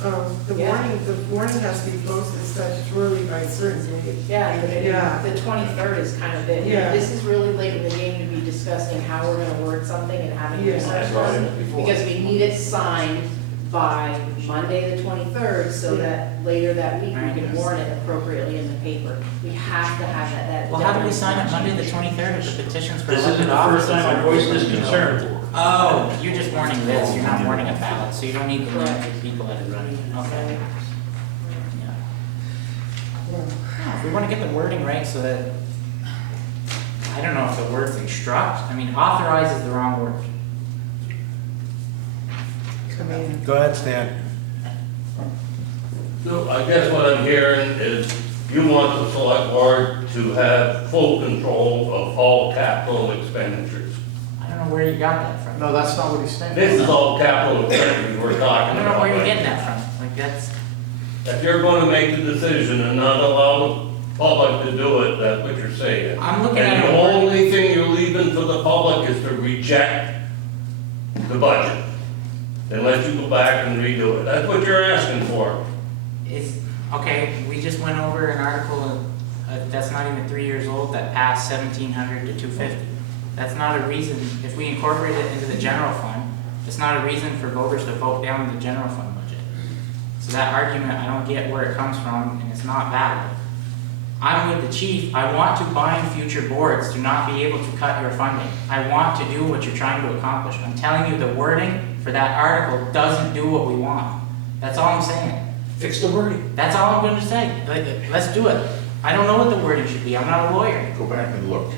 The warning has to be posted statutorily by a certain date. Yeah, Yeah. the 23rd is kind of it. Yeah. This is really late in the game to be discussing how we're gonna word something and having Yeah. research brought it on up it. before. Because we need it signed by Monday, the 23rd, so Yeah. that later that week we Right. can warn it appropriately in the paper. We have to have that. Well, how do we sign it Monday, the 23rd, if the petitions for This isn't elected the offices? first time I voiced this concern. Oh, you're just warning this, you're not warning a ballot, so you don't need the names of the people that are running. Okay. Yeah. If we want to get the wording right so that, I don't know if the word's instruct, I mean, authorize is the wrong word. Command. Go ahead, Stan. So I guess what I'm hearing is you want the select board to have full control of all capital expenditures. I don't know where you got that from. No, that's not what he's saying. This is all capital expenditures we're I talking don't about. know where you're right getting now. that from, like that's, If you're gonna make the decision and not allow the public to do it, that's what you're saying. I'm looking And at the a wording. only thing you're leaving for the public is to reject the budget. And let you go back and redo it. That's what you're asking for. Is, okay, we just went over an article that's not even 3 years old that passed 1,700 to 250. That's not a reason, if we incorporate it into the general fund, it's not a reason for voters to vote down the general fund budget. So that argument, I don't get where it comes from, and it's not valid. I'm with the chief, I want to bind future boards to not be able to cut your funding. I want to do what you're trying to accomplish. I'm telling you, the wording for that article doesn't do what we want. That's all I'm saying. Fix the wording. That's all I'm going to say. Let's do it. I don't know what the wording should be. I'm not a lawyer. Go back and look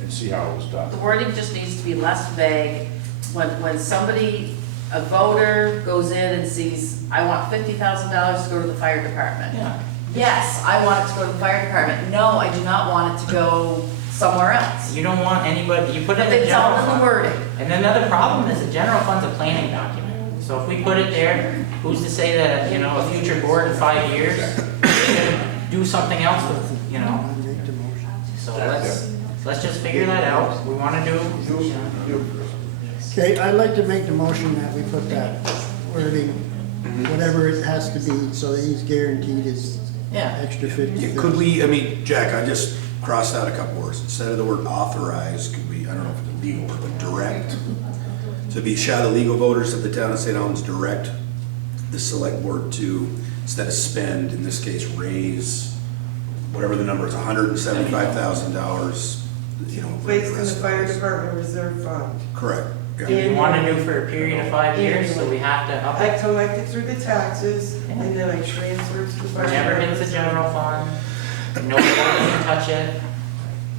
and see how it was done. The wording just needs to be less vague. When somebody, a voter goes in and sees, I want $50,000 to go to the fire department. Yeah. Yes, I want it to go to the fire department. No, I do not want it to go somewhere else. You don't want anybody, you put it But in the it's all general in the fund. wording. And another problem is the general fund's a planning document. So if we put it there, who's to say that, a future board in 5 years is gonna do something else with, Make the motion. So let's just figure that out. We want to do, Okay, I'd like to make the motion that we put that wording, whatever it has to be, so that he's guaranteed his yeah. extra 50. Could we, Jack, I just crossed out a couple words. Instead of the word authorize, could we, I don't know if it's a legal word, but direct? So it'd be shall the legal voters of the town of St. Albans direct the select board to, instead of spend, in this case, raise, whatever the number is, $175,000, Placed in the fire department reserve fund. Correct. Yeah. Do we want to do for a period of 5 years, so we have to up I it? collect it through the taxes, and then I transfer it to the fire Never department. hits the general fund. No board can touch it,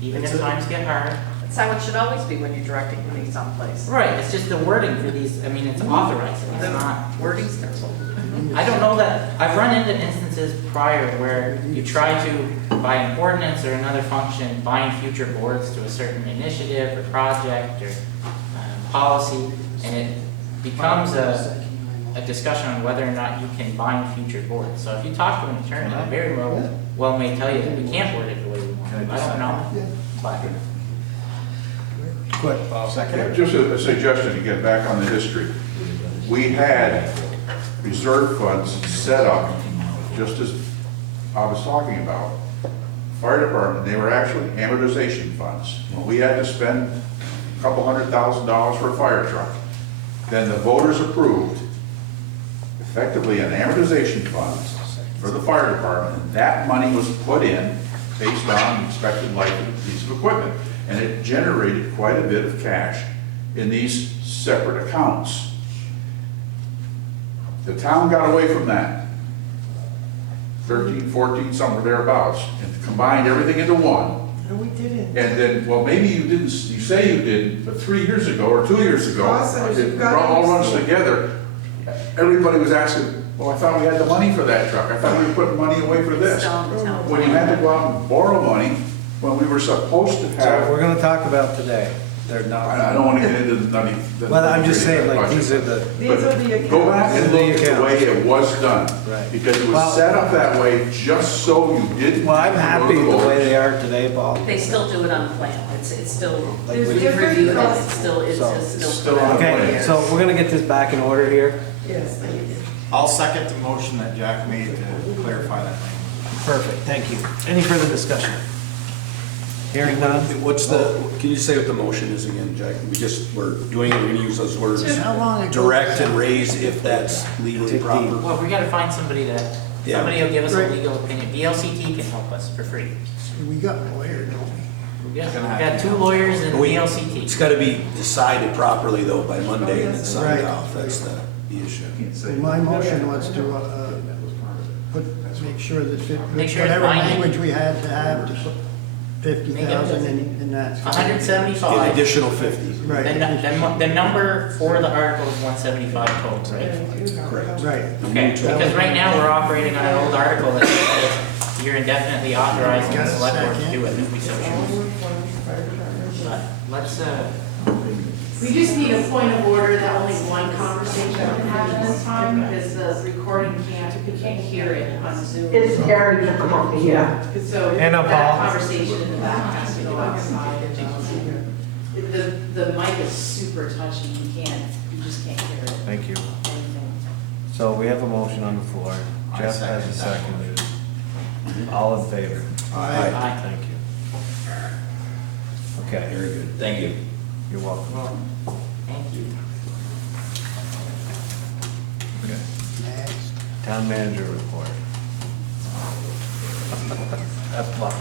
even if times get hard. That's how it should always be when you're directing money someplace. Right, it's just the wording for these, it's authorizing, it's not. Wording's simple. I don't know that, I've run into instances prior where you try to, by an ordinance or another function, bind future boards to a certain initiative or project or policy, and it becomes a discussion on whether or not you can bind future boards. So if you talk to an attorney, I very well may tell you that we can't word it the way we want. I don't know, but. Quick, Yeah, just a suggestion, to get back on the history. We had reserve funds set up, just as I was talking about. Fire department, they were actually amortization funds. When we had to spend a couple $100,000 for a fire truck, then the voters approved effectively an amortization fund for the fire department. And that money was put in based on expected life of the piece of equipment. and it generated quite a bit of cash in these separate accounts. The town got away from that. 13, 14, somewhere thereabouts, and combined everything into one. No, we didn't. And then, well, maybe you didn't, you say you did, but 3 years ago or 2 years ago, Process, it you've got to all runs understand. together. Everybody was asking, well, I thought we had the money for that truck. I thought we were putting money away for this. Still on the town When you plan. had to go out and borrow money, when we were supposed to So have, we're gonna talk about today, they're not. I don't wanna get into the nutty. Well, I'm just saying, like, budget. these are the, These are the But go back and accounts. look at the way it was done. Right. Because it Well- was set up that way just so you didn't. well, I'm have to happy go to the way voters. they are today, Paul. They still do it on the plan, it's still, Like we've we- reviewed it, Different it's still, it's So- just It's still. still on the Okay, plan. so we're gonna get this back in order here. Yes, thank you. I'll second the motion that Jack made to clarify that language. Perfect, thank you. Any further discussion? Hearing none? What's the, can you say what the motion is again, Jack? We're doing it, we're gonna use those words. How long ago? Direct and raise if that's legally proper. Well, we gotta find somebody that, Yeah. somebody will give us a Right. legal opinion. VLCT can help us for free. We got a lawyer, don't we? We got 2 lawyers and We- VLCT. It's gotta be decided properly though by Monday and then signed Right. off, that's the issue. So my motion was to, make sure that, Make sure it's whatever binding. language we had to have to put 50,000 in that. An 175. additional 50. Right. The number for the article is 175 total, right? Correct. Right. Okay, because right now we're operating on an old article that says you're indefinitely authorizing the select board to do it if we so choose. But let's, We just need a point of order that only one conversation can happen at a time, because the recording we can't hear it on Zoom. It's Gary Giacomo, yeah. So And that Paul. conversation in the back has to go outside. The mic is super touchy, you just can't hear it. Thank you. Anything. So we have a motion on the floor. Jeff has a second. All in favor? Aye. Thank you. Okay, Very good. Thank you. you're welcome. thank you. Okay. Next. Town manager report. That's luck.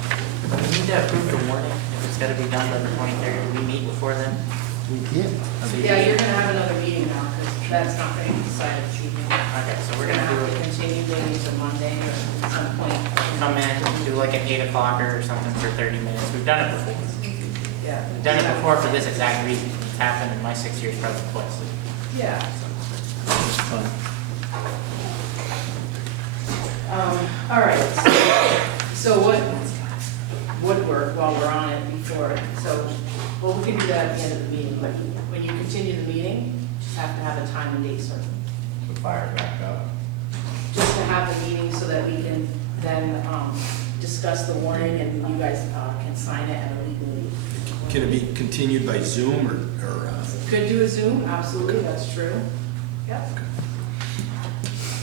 We need to approve the warning, if it's gotta be done by the 23rd, we meet before then. We did. Yeah, you're gonna have another meeting now, because that's not gonna be decided this evening. Okay, so we're We're gonna gonna do have to it, continue maybe to Monday or at some point. come in, do like an 8 o'clock or something for 30 minutes, we've done it before. Yeah. We've done it before for this exact reason, it's happened in my 6 years probably twice. Yeah. Fine. All right, so what would work while we're on it before, so, well, we can do that at the end of the meeting, but when you continue the meeting, just have to have a time and date certain. So fire back up. Just to have the meeting so that we can then, discuss the warning and you guys, can sign it at a legally. Can it be continued by Zoom or Could do a Zoom, absolutely, that's true. Yep.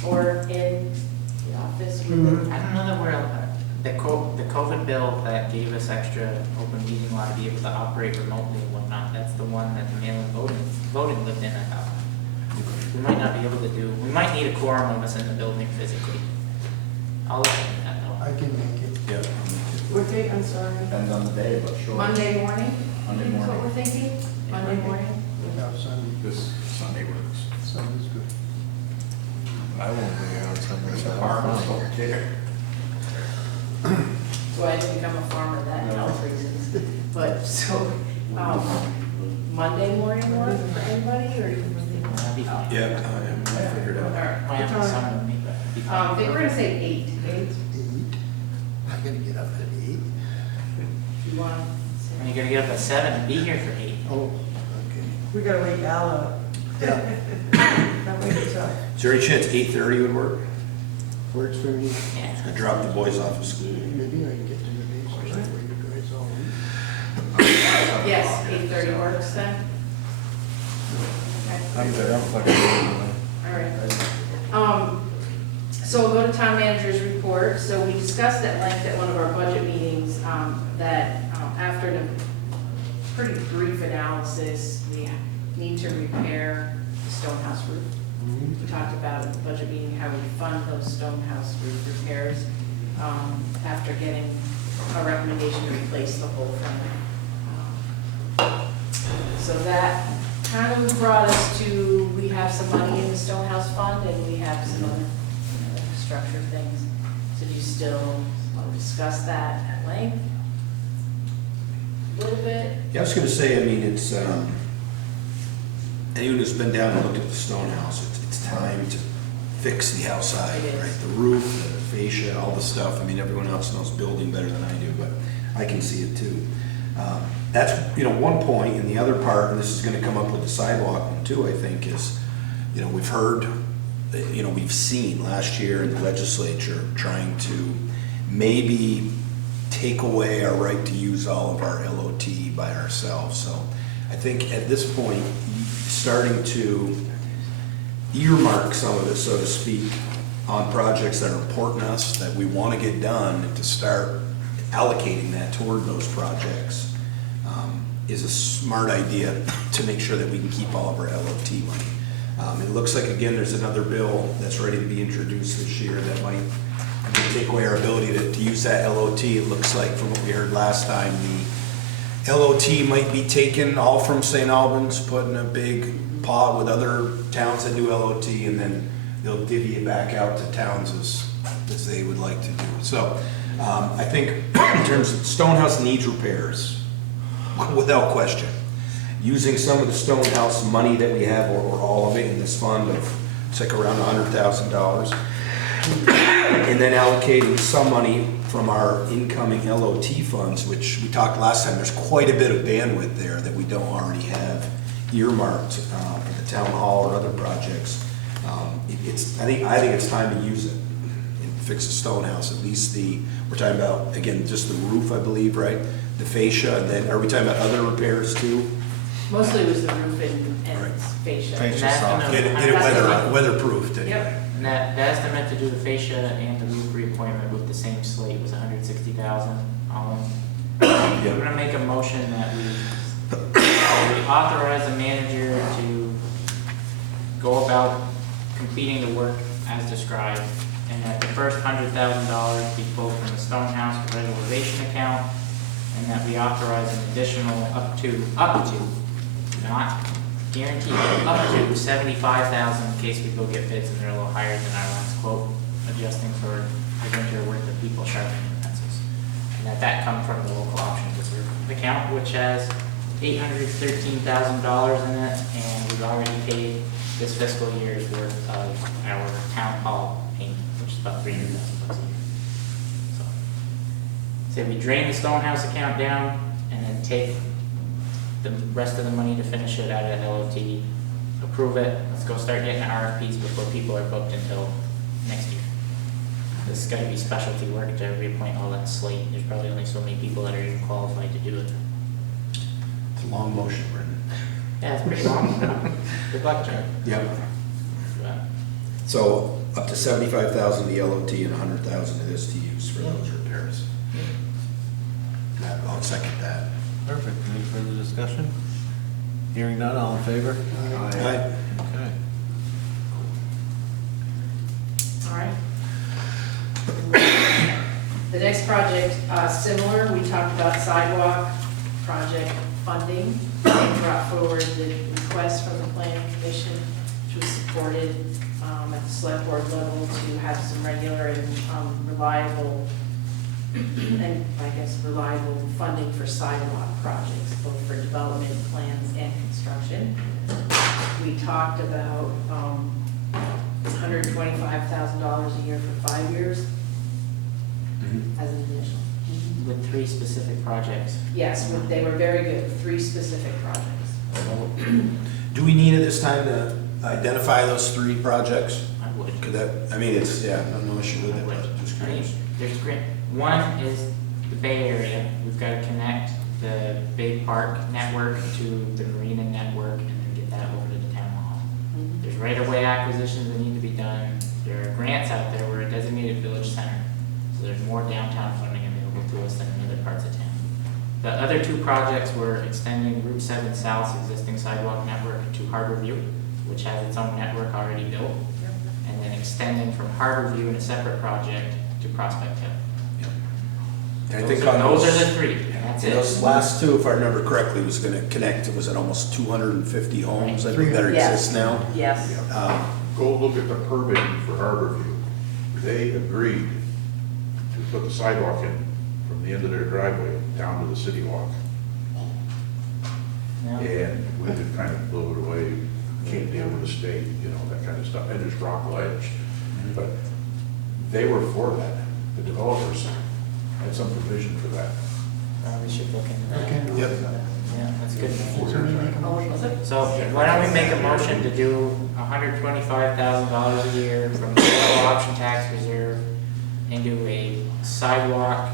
Or in the office. Mhm. I don't know that we're, the COVID bill that gave us extra open meeting law to be able to operate remotely and whatnot, that's the one that the mail-in voting lived in, I thought. We might not be able to do, we might need a quorum of us in the building physically. I'll look into that though. I can make it. yeah? What date, I'm sorry? Depends on the day, but sure. Monday morning? Monday Is what morning. we're thinking? Monday morning? Without Sunday. This Sunday works. Sunday's good. I won't be here on Sunday, so Farmers I'll don't care. So I didn't become a farmer then, health reasons. But, so, Monday morning work for anybody, or? That'd be fine. Yeah, I figured All out. right. Might have to summon with me, but it'd be fine. I think we're gonna say 8. 8, 8. I gotta get up at 8. if you want. And you gotta get up at 7 and be here for 8. Oh, okay. We gotta wake Al up. Yeah, Not wake us up. Is there any chance 8:30 would work? works for me. Yeah. I drop the boys off at school. Maybe I can get to the base or something where you guys all meet. Yes, 8:30 works then? Okay. I'm good, I'm fucking. All right. So we'll go to town manager's report. So we discussed at length at one of our budget meetings, that, after the pretty brief analysis, we need to repair the stone house roof. We talked about at the budget meeting how we fund those stone house roof repairs, after getting a recommendation to replace the whole front. So that kind of brought us to, we have some money in the Stonehouse Fund and we have some other structure things. So do you still want to discuss that at length? A little bit? Yeah, I was gonna say, I mean, it's, anyone who's been down and looked at the stone house, it's time to fix the outside, It is. right? The roof, the fascia, all the stuff. I mean, everyone else knows building better than I do, but I can see it too. That's, one point, and the other part, and this is gonna come up with the sidewalk one too, I think, is, we've heard, we've seen last year in the legislature trying to maybe take away our right to use all of our LOT by ourselves. So I think at this point, starting to earmark some of it, so to speak, on projects that are important to us, that we want to get done, and to start allocating that toward those projects is a smart idea to make sure that we can keep all of our LOT money. It looks like, again, there's another bill that's ready to be introduced this year that might take away our ability to use that LOT. It looks like, from what we heard last time, the LOT might be taken all from St. Albans, put in a big pot with other towns that do LOT, and then they'll divvy it back out to towns as they would like to do. So I think in terms of Stonehouse needs repairs, without question. Using some of the Stonehouse money that we have, or all of it in this fund of, it's like around $100,000, and then allocating some money from our incoming LOT funds, which we talked last time, there's quite a bit of bandwidth there that we don't already have earmarked for the town hall or other projects. I think it's time to use it and fix the Stonehouse. At least we're talking about, again, just the roof, I believe, right? The fascia, and then are we talking about other repairs too? Mostly it was the roof and Right. fascia. And that's gonna- Get it weatherproofed. Anyway. Yep. And the estimate to do the fascia and the roof reappointment with the same slate was $160,000 all in. We're gonna make a motion that we authorize the manager to go about completing the work as described, and that the first $100,000 be pulled from the Stonehouse Reservation account, and that we authorize an additional up to, not guaranteed, up to $75,000 in case we go get bids and they're a little higher than our last quote, adjusting for the winter worth of people sharpening pencils. And that come from the local option reserve account, which has $813,000 in it, and we've already paid this fiscal year's worth of our town hall payment, which is about $300,000 a year. So we drain the Stonehouse account down and then take the rest of the money to finish it out of LOT, approve it, let's go start getting RFPs before people are booked until next year. This is gonna be specialty work to reappoint all that slate. There's probably only so many people that are even qualified to do it. It's a long motion, Brendan. Yeah, it's pretty long. Good luck, Joe. Yep. But So up to 75,000 the LOT and 100,000 of this to use for those repairs. I'll second that. Perfect. Any further discussion? Hearing none, all in favor? Aye. Okay. All right. The next project, similar, we talked about sidewalk project funding. We brought forward the request from the planning commission, which was supported at the select board level to have some regular and reliable, and I guess reliable funding for sidewalk projects, both for development plans and construction. We talked about $125,000 a year for 5 years as an initial. with 3 specific projects. Yes, they were very good, 3 specific projects. Do we need at this time to identify those 3 projects? I would. Could that, I mean, it's, yeah, I have no issue with it, but just I mean, curious. there's great, one is the Bay Area. We've got to connect the Bay Park network to the Marina network and then get that over to the town hall. There's right-of-way acquisitions that need to be done. There are grants out there. We're a designated village center. So there's more downtown funding available to us than in other parts of town. The other 2 projects were extending Route 7 South's existing sidewalk network to Harborview, which has its own network already built, and then extending from Harborview in a separate project to Prospect Hill. I think on Those are the three, and that's it. those last two, if I remember correctly, was gonna connect, it was at almost 250 homes, I think, that Yes. exist now. Yes. Go look at the permitting for Harborview. They agreed to put the sidewalk in from the end of their driveway down to the city walk. Yeah. And we just kind of blew it away, can't deal with the state, you know, that kind of stuff, and just rock ledge. But they were for that, the developers had some provision for that. We should look into that. Okay. Yep. Yeah, that's good. Somebody make a motion. Was it? So why don't we make a motion to do $125,000 a year from the local option tax reserve into a sidewalk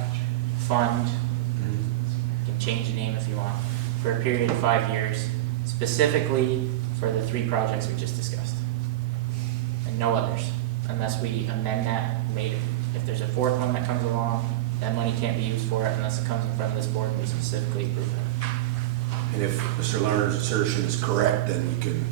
fund? You can change the name if you want, for a period of 5 years, specifically for the 3 projects we just discussed. And no others, unless we amend that, if there's a 4th one that comes along, that money can't be used for it unless it comes in front of this board and we specifically approve it. And if Mr. Lerner's assertion is correct, then we can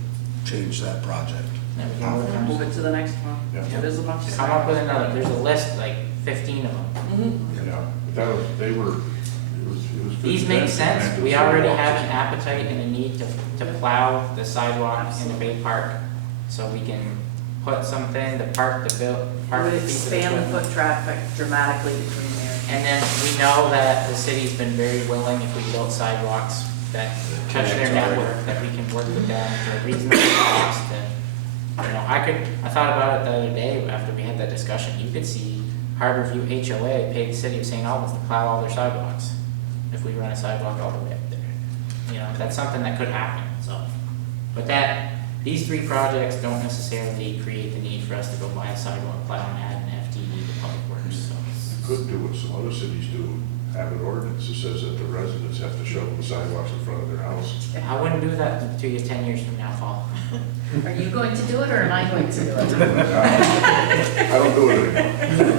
change that project. Then we can work on Move it to the next one. Yeah. It is a bunch of. Come up with another, there's a list, like 15 of them. Mhm. Yeah, but that was, they were, it was good. These make sense, we already have an appetite and a need to plow the sidewalk in the Bay Park, so we can put something to park the It would expand the foot traffic dramatically between there. And then we know that the city's been very willing, if we build sidewalks that touch their network, that we can work with them for a reasonable cost. And, you know, I thought about it the other day after we had that discussion, you could see Harborview HOA pay the city of St. Albans to plow all their sidewalks, if we run a sidewalk all the way up there. You know, that's something that could happen, so. But these 3 projects don't necessarily create the need for us to go buy a sidewalk plow and add an FTE to public works, so. You could do what some other cities do, have an ordinance that says that the residents have to shovel the sidewalks in front of their house. I wouldn't do that to you 10 years from now, Paul. Are you going to do it or am I going to do it? I don't do it anymore.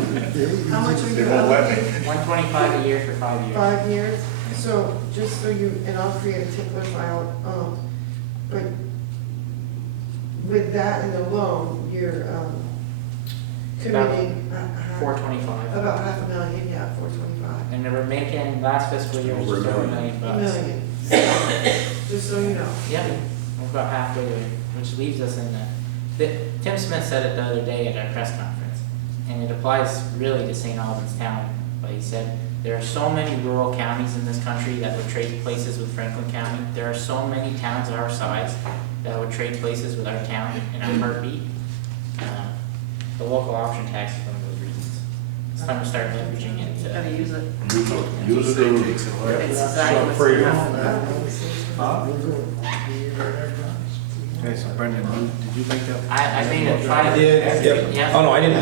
How much are They you? won't let me. 125 a year for 5 years. 5 years? So, just so you, and I'll create a tickler file, but with that and the loan, you're, committing. 425. About $500,000, yeah, 425. And they were making last fiscal year was just over $1 million. Million. Just so you know. Yep, we're about halfway there, which leaves us in Tim Smith said it the other day at our press conference, and it applies really to St. Albans Town, but he said, there are so many rural counties in this country that would trade places with Franklin County. There are so many towns our size that would trade places with our town in a heartbeat. The local option tax is one of those reasons. It's time to start leveraging it. Gotta use it. Use it or. It's exactly what's going on. Okay, so Brendan, did you make that? I made a try. Yep. Yeah. Oh, no, I didn't.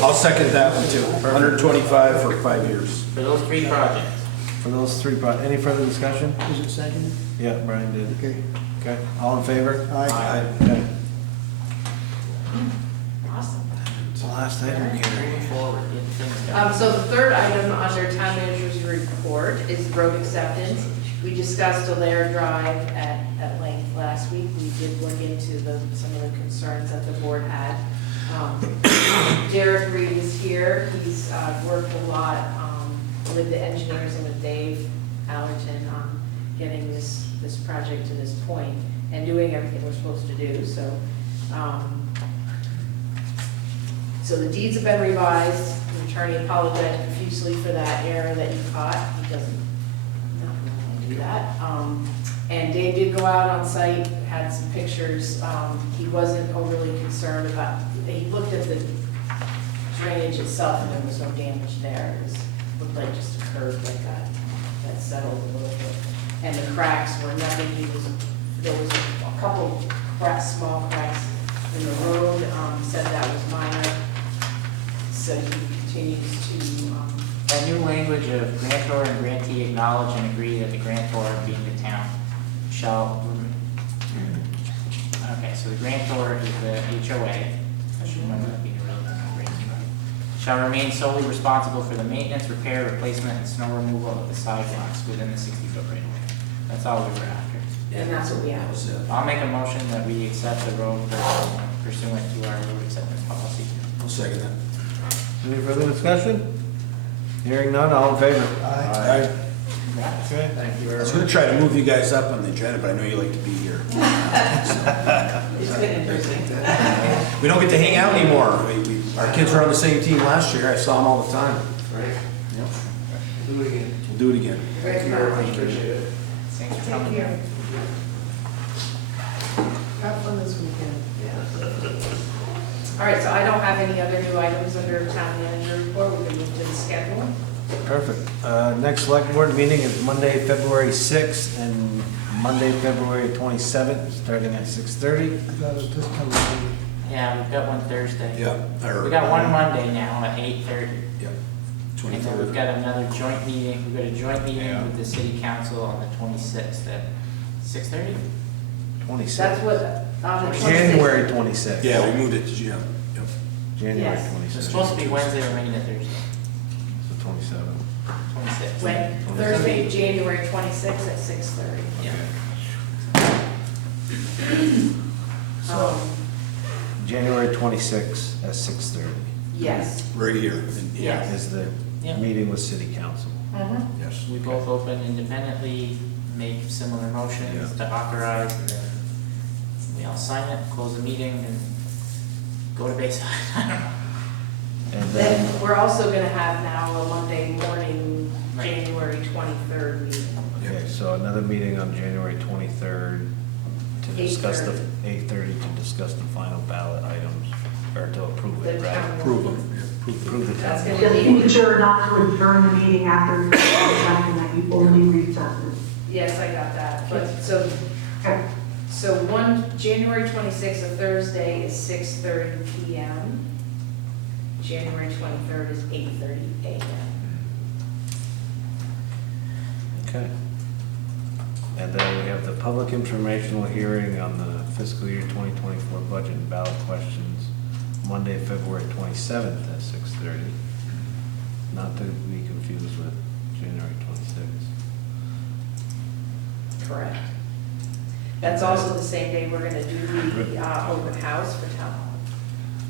I'll second that one too. 125 for 5 years. For those 3 projects. For those 3 any further discussion? Is it seconded? Yeah, Brian did. Okay. Okay, all in favor? Aye. Okay. Awesome. It's the last item, Carrie. Forward, get things done. So the third item under town manager's report is road acceptance. We discussed Alair Drive at length last week. We did look into some of the concerns that the board had. Derek Reed is here. He's worked a lot with the engineers and with Dave Allerton on getting this project to this point and doing everything we're supposed to do. So the deeds have been revised. The attorney apologized profusely for that error that you caught. He doesn't do that. And Dave did go out on site, had some pictures. He wasn't overly concerned about, he looked at the drainage itself and there was no damage there. It looked like just a curve like that settled a little bit. And the cracks were nothing, there was a couple cracks, small cracks in the road, said that was minor. So he continues to, That new language of grantor and grantee acknowledge and agree that the grantor, being the town, shall, okay, so the grantor is the HOA, I should remember that being a relevant grantee, shall remain solely responsible for the maintenance, repair, replacement, and snow removal of the sidewalks within the 60-foot right of way. That's all we were after. and that's what we have. I'll make a motion that we accept the road pursuant to our road acceptance policy. I'll second that. Any further discussion? Hearing none, all in favor? Aye. Okay. Thank you. I was gonna try to move you guys up on the agenda, but I know you like to be here. It's been interesting. We don't get to hang out anymore. Our kids were on the same team last year. I saw them all the time. Right? Yep. Do it again. We'll do it again. Thank you very much, appreciate it. Thanks for Take coming. care. Have fun this weekend. All right, so I don't have any other new items under town manager report. We can move to the schedule. Perfect. Next select board meeting is Monday, February 6th and Monday, February 27th, starting at 6:30. That was just coming in. Yeah, we've got one Thursday. Yeah. We got one Monday now at 8:30. Yep. And then we've 23rd. got another joint meeting, we've got a joint meeting Yeah. with the city council on the 26th at 6:30? 26th. That's what, on the 26th. January 26th. Yeah, we moved it to June. Yep. January Yes. 26th. It's supposed to be Wednesday, we're making it Thursday, So 27th. 26th. When, Thursday, January 26th at 6:30. Yeah. Um, January 26th at 6:30 Yes. Right here. Yes. is the Yeah. meeting with city council. Mhm. Yes. We both open independently, make similar motions Yeah. to authorize, and then we all sign it, close the meeting, and go to Bayside. I don't know. And then, Then we're also gonna have now a Monday morning, Right. January 23rd meeting. okay, so another meeting on January 23rd to discuss the, 8:30 to discuss the final ballot items, or to approve it, The right? town- Approve them. Approve the That's town. gonna Just be, be sure not to adjourn the meeting after the second, that you only recess it. yes, I got that, but so, Okay. so January 26th, a Thursday, is 6:30 PM. January 23rd is 8:30 AM. Okay. And then we have the public informational hearing on the fiscal year 2024 budget and ballot questions, Monday, February 27th at 6:30. Not to be confused with January 26th. Correct. That's also the same day we're gonna do the open house for town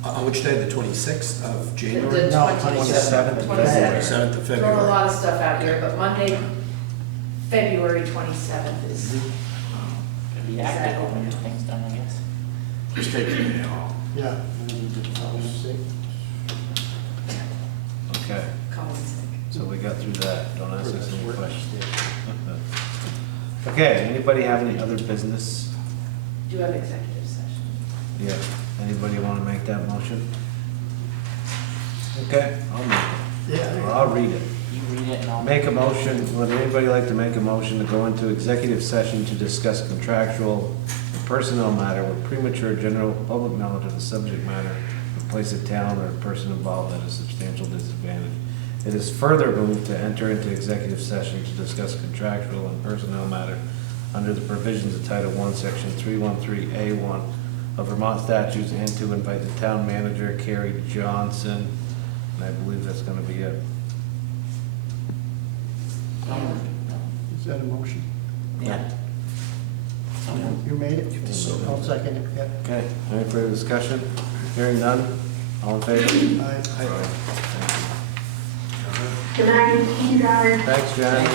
hall. Which day, the 26th of January? The No, 27th. 27th of Throwing a February. lot of stuff out here, but Monday, February 27th is, Could be active when your thing's done, I guess. Just take it. Yeah. Okay, Colin's sick. so we got through that. Don't ask us any questions. Okay, anybody have any other business? Do have executive session. Yeah, anybody want to make that motion? Okay, I'll make it. Yeah. Or I'll read it. You read it and I'll. Make a motion, would anybody like to make a motion to go into executive session to discuss contractual and personnel matter with premature general public knowledge of the subject matter would place a town or a person involved at a substantial disadvantage. It is further moved to enter into executive session to discuss contractual and personnel matter under the provisions of Title I, Section 313A1 of Vermont statutes, and to invite the town manager, Carrie Johnson, and I believe that's gonna be it. Is that a motion? Yeah. You made it? I'll second it, yeah. Okay, any further discussion? Hearing none, all in favor? Aye. Good night, you guys. Thanks, Jen.